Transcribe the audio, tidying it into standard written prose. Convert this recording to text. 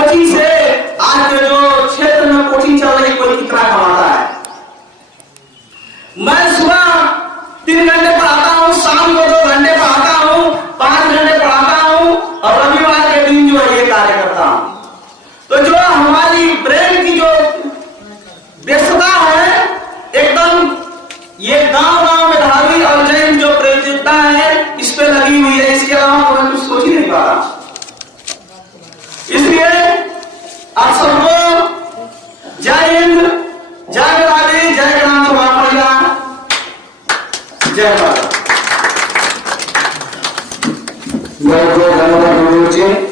Coaching से आज के जो क्षेत्र में कोचिंग चल रही कोई कितना कमाता है। मैं सुबह 3 घंटे पढ़ाता हूँ, शाम को 2 घंटे पढ़ाता हूँ, 5 घंटे पढ़ाता हूँ और रविवार के दिन जो है ये कार्य करता हूँ। तो जो हमारी ब्रेन की जो व्यस्तता है एकदम ये गांव में धार्मिक और जैन जो प्रतियोगिता है इस पे लगी हुई है, इसके अलावा मैं कुछ सोच ही नहीं पा रहा। इसलिए आप सबको जय हिंद, जय राधे, जय ग्राम सभा महिला, जय भारत। बहुत बहुत धन्यवाद गुरु जी।